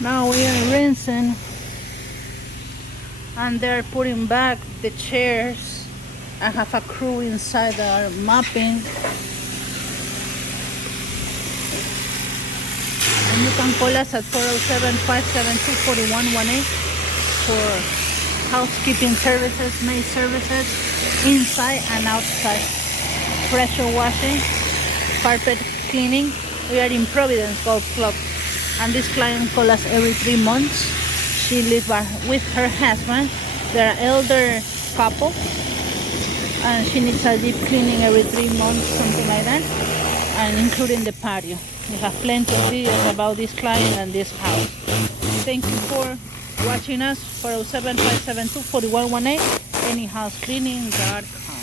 Now we are rinsing, and they're putting back the chairs. I have a crew inside that are mopping. And you can call us at 407-572-4118 for housekeeping services, maid services, inside and outside. Pressure washing, carpet cleaning. We are in Providence Golf Club, and this client calls us every 3 months. She lives with her husband. They're an elder couple, and she needs a deep cleaning every 3 months, something like that, and including the patio. We have plenty of videos about this client and this house. Thank you for watching us. 407-572-4118, anyhousecleaning.com.